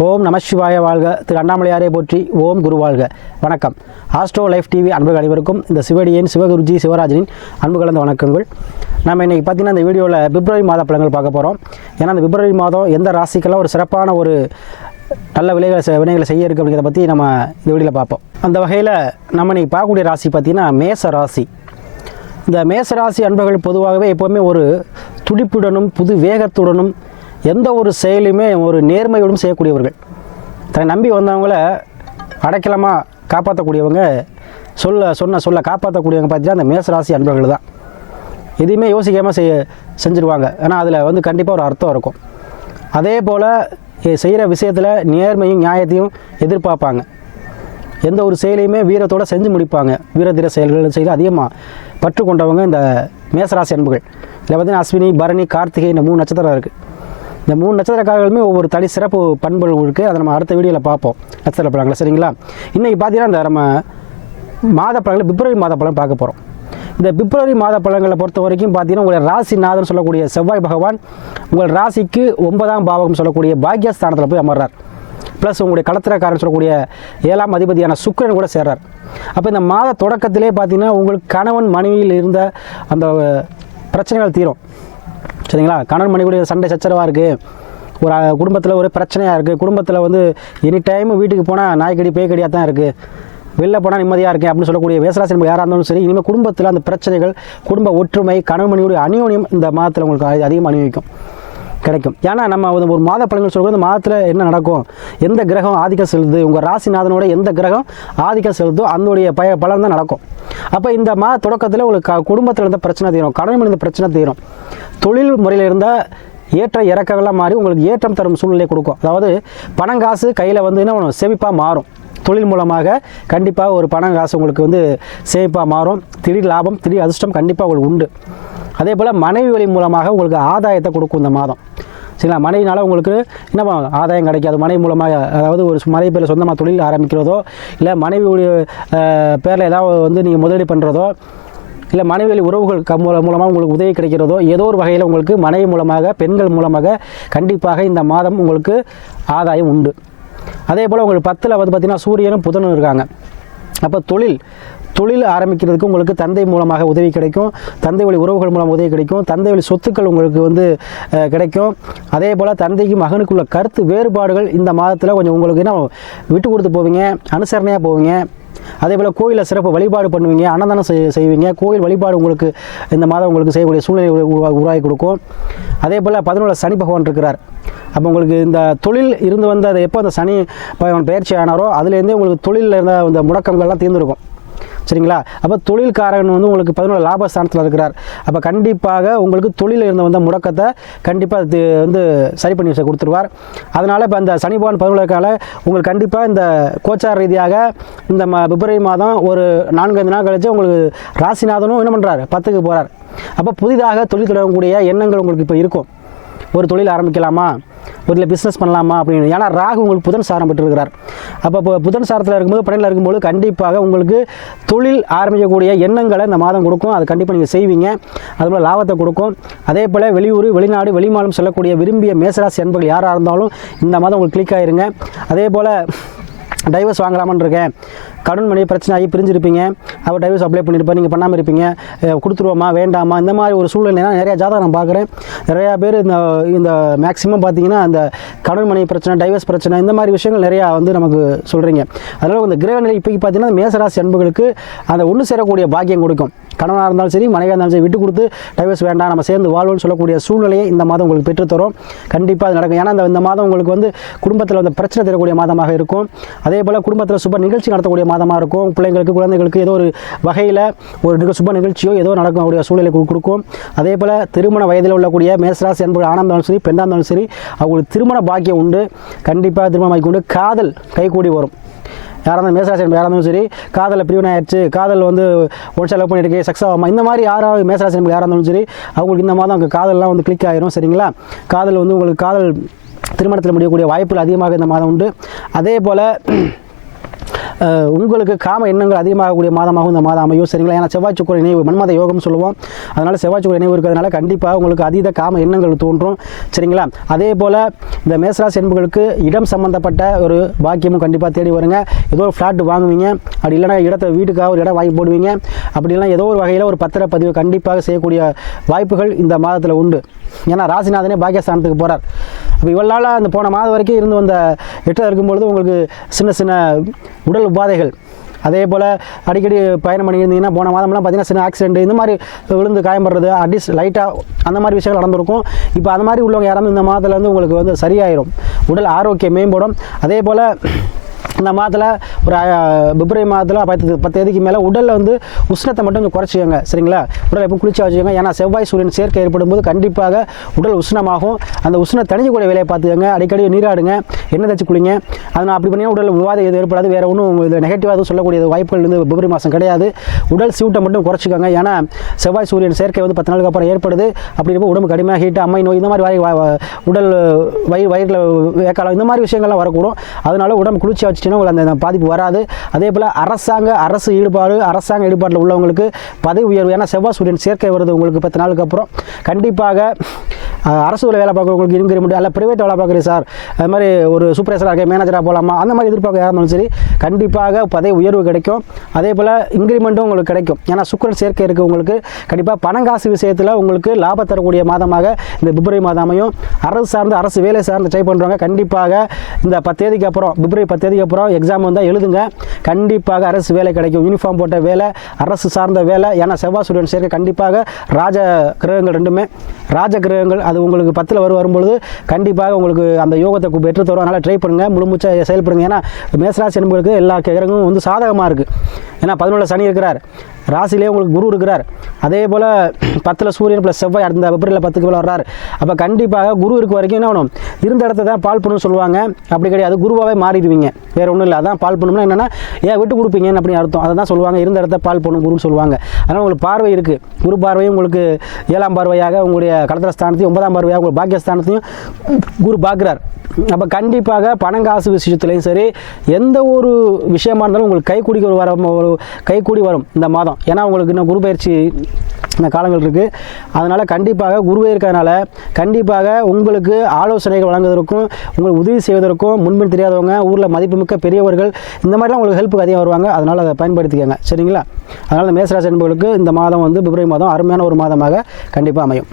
ஓம் நமசிவாய வாழ்க. திரு அண்ணாமலையாரே போற்றி ஓம் குரு வாழ்க. வணக்கம். ஆஸ்ட்ரோ லைஃப் டிவி அன்புகள் அனைவருக்கும் இந்த சிவடியின் சிவகுருஜி சிவராஜனின் அன்பு கலந்த வணக்கங்கள். நம்ம இன்றைக்கி பார்த்தீங்கன்னா இந்த வீடியோவில் பிப்ரவரி மாத பழங்கள் பார்க்க போகிறோம் ஏன்னா இந்த பிப்ரவரி மாதம் எந்த ராசிக்கெல்லாம் ஒரு சிறப்பான ஒரு நல்ல விலைகளை செ- வினைகளை செய்ய இருக்குது அப்படிங்கிறத பற்றி நம்ம இந்த வீடியோவில் பார்ப்போம். அந்த வகையில் நம்ம இன்றைக்கி பார்க்கக்கூடிய ராசி பார்த்திங்கன்னா மேச ராசி. இந்த மேசராசி அன்பர்கள் பொதுவாகவே எப்போவுமே ஒரு துடிப்புடனும் புது வேகத்துடனும் எந்த ஒரு செயலையுமே ஒரு நேர்மையோடும் செய்யக்கூடியவர்கள். தன்னை நம்பி வந்தவங்கள அடைக்கலமாக காப்பாற்றக்கூடியவங்க சொல்ல சொன்ன சொல்ல காப்பாற்றக்கூடியவங்க பார்த்தீங்கன்னா அந்த மேசராசி அன்பர்கள் தான். எதையுமே யோசிக்காமல் செய்ய செஞ்சுருவாங்க. ஏன்னா அதில் வந்து கண்டிப்பாக ஒரு அர்த்தம் இருக்கும். அதே போல் செய்கிற விஷயத்தில் நேர்மையும் நியாயத்தையும் எதிர்பார்ப்பாங்க. எந்த ஒரு செயலையுமே வீரத்தோடு செஞ்சு முடிப்பாங்க. வீரதீர செயல்கள் செய்து அதிகமாக பற்று கொண்டவங்க இந்த மேசராசி அன்புகள். இதில் பார்த்தீங்கன்னா அஸ்வினி பரணி கார்த்திகை இந்த மூணு நட்சத்திரம் இருக்குது இந்த மூணு நட்சத்திரக்காரர்களுமே ஒவ்வொரு தனி சிறப்பு பண்புகள் இருக்குது அதை நம்ம அடுத்த வீடியோவில் பார்ப்போம். நட்சத்திர பலன்களை சரிங்களா? இன்றைக்கி பார்த்தீங்கன்னா இந்த நம்ம மாத பழங்கள் பிப்ரவரி மாத பழம் பார்க்க போகிறோம் இந்த பிப்ரவரி மாத பழங்களை பொறுத்த வரைக்கும் பார்த்தீங்கன்னா உங்களுடைய ராசிநாதன் சொல்லக்கூடிய செவ்வாய் பகவான் உங்கள் ராசிக்கு ஒன்பதாம் பாவகம் சொல்லக்கூடிய பாக்யஸ்தானத்தில் போய் அமர்றார். ப்ளஸ் உங்களுடைய களத்திரக்காரன் சொல்லக்கூடிய ஏழாம் அதிபதியான சுக்கரன் கூட சேர்றார். அப்போ இந்த மாத தொடக்கத்திலே பார்த்தீங்கன்னா உங்களுக்கு கணவன் மனைவியில் இருந்த அந்த பிரச்சனைகள் தீரும். சரிங்களா? கணவன் மனைவியுடைய சண்டை சச்சரவாக இருக்குது ஒரு குடும்பத்தில் ஒரு பிரச்சனையாக இருக்குது குடும்பத்தில் வந்து எனி டைம் வீட்டுக்கு போனால் நாய்க்கடி பேய்க்கடியாக தான் இருக்குது வெளில போனால் நிம்மதியாக இருக்கேன் அப்படின்னு சொல்லக்கூடிய வேசராசி நம்ம யாராக இருந்தாலும் சரி இனிமேல் குடும்பத்தில் அந்த பிரச்சனைகள் குடும்ப ஒற்றுமை கணவன் மனைவியுடைய அநியோன்யம் இந்த மாதத்தில் உங்களுக்கு அதி- அதிகமாக அனுபவிக்கும் கிடைக்கும். ஏன்னா நம்ம வந்து ஒரு மாத பலன்கள் சொல்லும்போது இந்த மாதத்தில் என்ன நடக்கும்? எந்த கிரகம் ஆதிக்கம் செலுத்துது? உங்கள் ராசிநாதனோட எந்த கிரகம் ஆதிக்கம் செலுத்தோ அதனுடைய பய பலன் தான் நடக்கும். அப்போ இந்த மாத தொடக்கத்தில் உங்களுக்கு குடும்பத்தில் இருந்த பிரச்சனை தீரும். கடன் இருந்த பிரச்சனை தீரும். தொழில் முறையில் இருந்தால் ஏற்ற இறக்கங்கள்லாம் மாறி உங்களுக்கு ஏற்றம் தரும் சூழ்நிலை கொடுக்கும். அதாவது பணம் காசு கையில் வந்து என்ன செழிப்பாக மாறும். தொழில் மூலமாக கண்டிப்பாக ஒரு பணம் காசு உங்களுக்கு வந்து சேமிப்பாக மாறும். திடீர் லாபம் திடீர் அதிர்ஷ்டம் கண்டிப்பாக உங்களுக்கு உண்டு. அதே போல் மனைவி வழி மூலமாக உங்களுக்கு ஆதாயத்தை கொடுக்கும் இந்த மாதம். சரிங்களா? மனைவினால் உங்களுக்கு என்ன ஆதாயம் கிடைக்காது? மனைவி மூலமாக அதாவது ஒரு மனைவி பேரில் சொந்தமாக தொழில் ஆரம்பிக்கிறதோ இல்லை மனைவியுடைய பேரில் ஏதாவது வந்து நீங்கள் முதலீடு பண்ணுறதோ இல்லை மனைவி வழி உறவுகள் க மூல மூலமாக உங்களுக்கு உதவி கிடைக்கிறதோ ஏதோ ஒரு வகையில் உங்களுக்கு மனைவி மூலமாக பெண்கள் மூலமாக கண்டிப்பாக இந்த மாதம் உங்களுக்கு ஆதாயம் உண்டு. அதே போல் உங்களுக்கு பத்தில் வந்து பார்த்திங்கன்னா சூரியனும் புதனும் இருக்காங்க. அப்போ தொழில் தொழில் ஆரம்பிக்கிறதுக்கு உங்களுக்கு தந்தை மூலமாக உதவி கிடைக்கும். தந்தை வழி உறவுகள் மூலம் உதவி கிடைக்கும். தந்தை வழி சொத்துக்கள் உங்களுக்கு வந்து கிடைக்கும். அதே போல் தந்தைக்கு மகனுக்குள்ள கருத்து வேறுபாடுகள் இந்த மாதத்தில் கொஞ்சம் உங்களுக்கு என்ன விட்டு கொடுத்து போவீங்க அனுசரணையாக போவீங்க. அதே போல் கோயிலில் சிறப்பு வழிபாடு பண்ணுவீங்க அன்னதானம் செய் செய்வீங்க. கோயில் வழிபாடு உங்களுக்கு இந்த மாதம் உங்களுக்கு செய்யக்கூடிய சூழ்நிலை உருவா- உருவாகி கொடுக்கும். அதே போல் பதினோழு சனி பகவான் இருக்கிறார். அப்போ உங்களுக்கு இந்த தொழில் இருந்து வந்த அதை எப்போ அந்த சனி பகவான் பயிற்சி ஆனாரோ அதுலேருந்தே உங்களுக்கு தொழிலில் இருந்த இந்த முடக்கங்கள்லாம் தீர்ந்துருக்கும். சரிங்களா? அப்போ தொழில்காரன் வந்து உங்களுக்கு பதினோரு லாபஸ்தானத்தில் இருக்கிறார். அப்போ கண்டிப்பாக உங்களுக்கு தொழிலில் இருந்த வந்த முடக்கத்தை கண்டிப்பாக இது வந்து சரி பண்ணி வச்சு கொடுத்துருவார். அதனால் இப்போ அந்த சனி பகவான் பதினொழுக்கால உங்களுக்கு கண்டிப்பாக இந்த கோச்சார் ரீதியாக இந்த ம பிப்ரவரி மாதம் ஒரு நான்கைந்து நாள் கழிச்சு உங்களுக்கு ராசிநாதனும் என்ன பண்ணுறாரு பத்துக்கு போகிறார் அப்போ புதிதாக தொழில் தொடங்கக்கூடிய எண்ணங்கள் உங்களுக்கு இப்போ இருக்கும். ஒரு தொழில் ஆரம்பிக்கலாமா? ஒரு இல்லை பிஸ்னஸ் பண்ணலாமா அப்படின்னு. ஏன்னா ராகு உங்களுக்கு புதன் சாரம் பெற்றிருக்கிறார். அப்போ இப்போ புதன் சாரத்தில் இருக்கும்போது பணியில் இருக்கும்போது கண்டிப்பாக உங்களுக்கு தொழில் ஆரம்பிக்கக்கூடிய எண்ணங்களை இந்த மாதம் கொடுக்கும். அது கண்டிப்பாக நீங்கள் செய்வீங்க. அதுபோல் லாபத்தை கொடுக்கும். அதே போல் வெளியூர் வெளிநாடு வெளிமாநிலம் செல்லக்கூடிய விரும்பிய மேசராசி அன்பர்கள் யாராக இருந்தாலும் இந்த மாதம் உங்களுக்கு கிளிக் ஆயிருங்க. அதே போல் டைவர்ஸ் வாங்கலாமான்னு இருக்கேன். கடன் மணி பிரச்சனை ஆகி பிரிஞ்சிருப்பீங்க. அவர் டைவர்ஸ் அப்ளை பண்ணியிருப்பா நீங்கள் பண்ணாமல் இருப்பீங்க. கொடுத்துருவோமா? வேண்டாமா? இந்த மாதிரி ஒரு சூழ்நிலைனா நிறையா ஜாதகம் நான் பார்க்குறேன். நிறையா பேர் இந்த இந்த மேக்ஸிமம் பார்த்தீங்கன்னா அந்த கடன் மணி பிரச்சனை டைவர்ஸ் பிரச்சனை இந்த மாதிரி விஷயங்கள் நிறையா வந்து நமக்கு சொல்கிறீங்க அதனால் இந்த கிரகநிலை இப்போ பார்த்தீங்கன்னா மேசராசி அன்புகளுக்கு அந்த ஒன்று சேரக்கூடிய பாக்கியம் கொடுக்கும். கணவனாக இருந்தாலும் சரி மனைவியாக இருந்தாலும் சரி விட்டு கொடுத்து டைவர்ஸ் வேண்டாம். நம்ம சேர்ந்து வாழ்வோம்னு சொல்லக்கூடிய சூழ்நிலையை இந்த மாதம் உங்களுக்கு பெற்றுத்தரும். கண்டிப்பாக அது நடக்கும். ஏன்னா இந்த இந்த மாதம் உங்களுக்கு வந்து குடும்பத்தில் வந்து பிரச்சனை தரக்கூடிய மாதமாக இருக்கும். அதே போல் குடும்பத்தில் சுப நிகழ்ச்சி நடத்தக்கூடிய மாதமாக இருக்கும். பிள்ளைங்களுக்கு குழந்தைகளுக்கு ஏதோ ஒரு வகையில் ஒரு சுப நிகழ்ச்சியோ ஏதோ நடக்கக்கூடிய சூழ்நிலை கொடுக்கும். அதே போல் திருமண வயதில் உள்ளக்கூடிய மேசராசி என்பது ஆணாக இருந்தாலும் சரி பெண்ணாக இருந்தாலும் சரி அவங்களுக்கு திருமண பாக்கியம் உண்டு. கண்டிப்பாக திருமணம் வாங்கி உண்டு காதல் கைகூடி வரும். யாராக இருந்தாலும் மேசராசி யாராக இருந்தாலும் சரி காதலில் பிரிவினை ஆயிடுச்சு காதல் வந்து ஒன் செலவு பண்ணிட்டு சக்ஸஸ் ஆகாமல் இந்த மாதிரி யாராவது மேசராசி யாராக இருந்தாலும் சரி அவங்களுக்கு இந்த மாதம் அங்கே காதல்லாம் வந்து கிளிக் ஆயிரும் சரிங்களா? காதல் வந்து உங்களுக்கு காதல் திருமணத்தில் முடியக்கூடிய வாய்ப்புகள் அதிகமாக இந்த மாதம் உண்டு. அதே போல் உங்களுக்கு காம எண்ணங்கள் அதிகமாகக்கூடிய மாதமாகவும் இந்த மாதம் அமையும். சரிங்களா? ஏன்னா செவ்வாய் சுக்கர இணைவு மன்மத யோகம் சொல்லுவோம். அதனால் செவ்வாய் சுக்கர இணைவு இருக்கிறதுனால கண்டிப்பாக உங்களுக்கு அதீத காம எண்ணங்கள் தோன்றும். சரிங்களா? அதே போல் இந்த மேசராசி என்பவர்களுக்கு இடம் சம்பந்தப்பட்ட ஒரு பாக்கியமும் கண்டிப்பாக தேடி வருங்க. ஏதோ ஒரு ஃப்ளாட் வாங்குவீங்க. அப்படி இல்லைனா இடத்த வீட்டுக்காக ஒரு இடம் வாங்கி போடுவீங்க. அப்படி இல்லைனா ஏதோ ஒரு வகையில் ஒரு பத்திரப்பதிவு கண்டிப்பாக செய்யக்கூடிய வாய்ப்புகள் இந்த மாதத்தில் உண்டு. ஏன்னா ராசிநாதனே பாக்கியஸ்தானத்துக்கு போகிறார் அப்போ இவ்வளோ நாளாக அந்த போன மாதம் வரைக்கும் இருந்து வந்த எட்டில் இருக்கும்பொழுது உங்களுக்கு சின்ன சின்ன உடல் உபாதைகள். அதே போல் அடிக்கடி பயணம் பண்ணியிருந்தீங்கன்னா போன மாதம்லாம் பார்த்தீங்கன்னா சின்ன ஆக்சிடென்ட் இந்த மாதிரி விழுந்து காயம்படுறது அட்லீஸ்ட் லைட்டாக அந்த மாதிரி விஷயங்கள் நடந்திருக்கும். இப்போ அந்த மாதிரி உள்ளவங்க யாராவது இந்த மாதத்தில் வந்து உங்களுக்கு வந்து சரியாயிரும். உடல் ஆரோக்கியம் மேம்படும். அதே போல் இந்த மாதத்தில் ஒரு பிப்ரவரி மாதத்தில் பத்து பத்து தேதிக்கு மேலே உடலில் வந்து உஷ்ணத்தை மட்டும் கொஞ்சம் குறைச்சிக்கோங்க. சரிங்களா? உடல் எப்போ குளிச்சா வச்சுக்கோங்க. ஏன்னா செவ்வாய் சூரியன் சேர்க்கை ஏற்படும் போது கண்டிப்பாக உடல் உஷ்ணமாகும். அந்த உஷ்ணம் தணிஞ்சக்கூடிய வேலையை பார்த்துக்கோங்க. அடிக்கடி நீராடுங்க. எண்ணெய் தச்சு குளிங்க. அதனால் அப்படி பண்ணி உடல் விவாதம் இது ஏற்படாது. வேறு ஒன்றும் இது நெகட்டிவாக எதுவும் சொல்லக்கூடிய வாய்ப்புகள் வந்து பிப்ரவரி மாதம் கிடையாது. உடல் சீட்டை மட்டும் குறைச்சிக்கோங்க. ஏன்னா செவ்வாய் சூரியன் சேர்க்கை வந்து பத்து நாளுக்கு அப்புறம் ஏற்படுது. அப்படி உடம்பு கடுமையாக ஹீட் அம்மை நோய் இந்த மாதிரி வாய் உடல் வயிறு வயிறில் வேக்காலம் இந்த மாதிரி விஷயங்கள்லாம் வரக்கூடும். அதனால உடம்பு குளிர்ச்சி வச்சுட்டிங்கன்னா உங்களுக்கு அந்த பாதிப்பு வராது. அதே போல் அரசாங்க அரசு ஈடுபாடு அரசாங்க ஈடுபாட்டில் உள்ளவங்களுக்கு பதவி உயர்வு ஏன்னா செவ்வாய் சூரியன் சேர்க்கை வருது உங்களுக்கு பத்து நாளுக்கு அப்புறம். கண்டிப்பாக அரசு வேலை பார்க்குறவங்களுக்கு இன்க்ரிமெண்ட் அல்ல ப்ரைவேட் வேலை பார்க்குறேன் சார். அது மாதிரி ஒரு சூப்பர்வைசராக இருக்கேன் மேனேஜராக போகலாமா அந்த மாதிரி எதிர்பார்க்க யாராக இருந்தாலும் சரி கண்டிப்பாக பதவி உயர்வு கிடைக்கும். அதே போல் இன்க்ரிமெண்ட்டும் உங்களுக்கு கிடைக்கும். ஏன்னா சுக்கரன் சேர்க்கை இருக்குது உங்களுக்கு. கண்டிப்பாக பணம் காசு விஷயத்தில் உங்களுக்கு லாபம் தரக்கூடிய மாதமாக இந்த பிப்ரவரி மாதம் அமையும். அரசு சார்ந்து அரசு வேலை சார்ந்து ட்ரை பண்ணுறவங்க கண்டிப்பாக இந்த பத்து தேதிக்கு அப்புறம் பிப்ரவரி பத்து தேதிக்கு அப்புறம் எக்ஸாம் வந்தால் எழுதுங்க. கண்டிப்பாக அரசு வேலை கிடைக்கும். யூனிஃபார்ம் போட்ட வேலை அரசு சார்ந்த வேலை. ஏன்னா செவ்வாய் சூரியன் சேர்க்க கண்டிப்பாக ராஜ கிரகங்கள் ரெண்டுமே. ராஜ கிரகங்கள் அது உங்களுக்கு பத்தில் வரும் வரும்பொழுது கண்டிப்பாக உங்களுக்கு அந்த யோகத்தை பெற்று தரும். அதனால் ட்ரை பண்ணுங்கள் முழுமூச்சா செயல்படுங்க ஏன்னா மேசராசி என்பவர்களுக்கு எல்லா கிரகமும் வந்து சாதகமாக இருக்குது ஏன்னா பதினொன்று சனி இருக்கிறார். ராசிலேயே உங்களுக்கு குரு இருக்கிறார். அதே போல் பத்தில் சூரியன் ப்ளஸ் செவ்வாய் அடுத்த பிப்ரவரியில் பத்துக்கு மேலே வர்றார். அப்போ கண்டிப்பாக குரு இருக்க வரைக்கும் என்ன வேணும் இருந்த இடத்த தான் பால் பண்ணுன்னு சொல்லுவாங்க. அப்படி கிடையாது. குருவாகவே மாறிடுவீங்க. வேறு ஒன்றும் இல்லை. அதான் பால் பண்ணணும்னா என்னென்னா ஏன் விட்டு கொடுப்பீங்கன்னு அப்படின்னு அர்த்தம். அதை தான் சொல்லுவாங்க. இருந்த இடத்த பால் பண்ணும் குருன்னு சொல்லுவாங்க. அதனால் உங்களுக்கு பார்வை இருக்குது குரு பார்வையும் உங்களுக்கு ஏழாம் பார்வையாக உங்களுடைய கடத்திர ஸ்தானத்தையும் ஒன்பதாம் பார்வையாக உங்கள் பாக்கியஸ்தானத்தையும் குரு பார்க்குறார். அப்போ கண்டிப்பாக பணங்காசு விஷயத்துலையும் சரி எந்த ஒரு விஷயமா இருந்தாலும் உங்களுக்கு கை கூடி வர ஒரு கைக்கூடி வரும் இந்த மாதம். ஏன்னா உங்களுக்கு இன்னும் குரு பயிற்சி இந்த காலங்கள் இருக்குது அதனால் கண்டிப்பாக குருவே இருக்கிறதுனால கண்டிப்பாக உங்களுக்கு ஆலோசனைகள் வழங்குவதற்கும் உங்களுக்கு உதவி செய்வதற்கும் முன்பின் தெரியாதவங்க ஊரில் மதிப்புமிக்க பெரியவர்கள் இந்த மாதிரிலாம் உங்களுக்கு ஹெல்ப்புக்கு அதிகம் வருவாங்க. அதனால் அதை பயன்படுத்திக்கோங்க. சரிங்களா? அதனால் மேசராசி என்பவர்களுக்கு இந்த மாதம் வந்து பிப்ரவரி மாதம் அருமையான ஒரு மாதமாக கண்டிப்பாக அமையும்.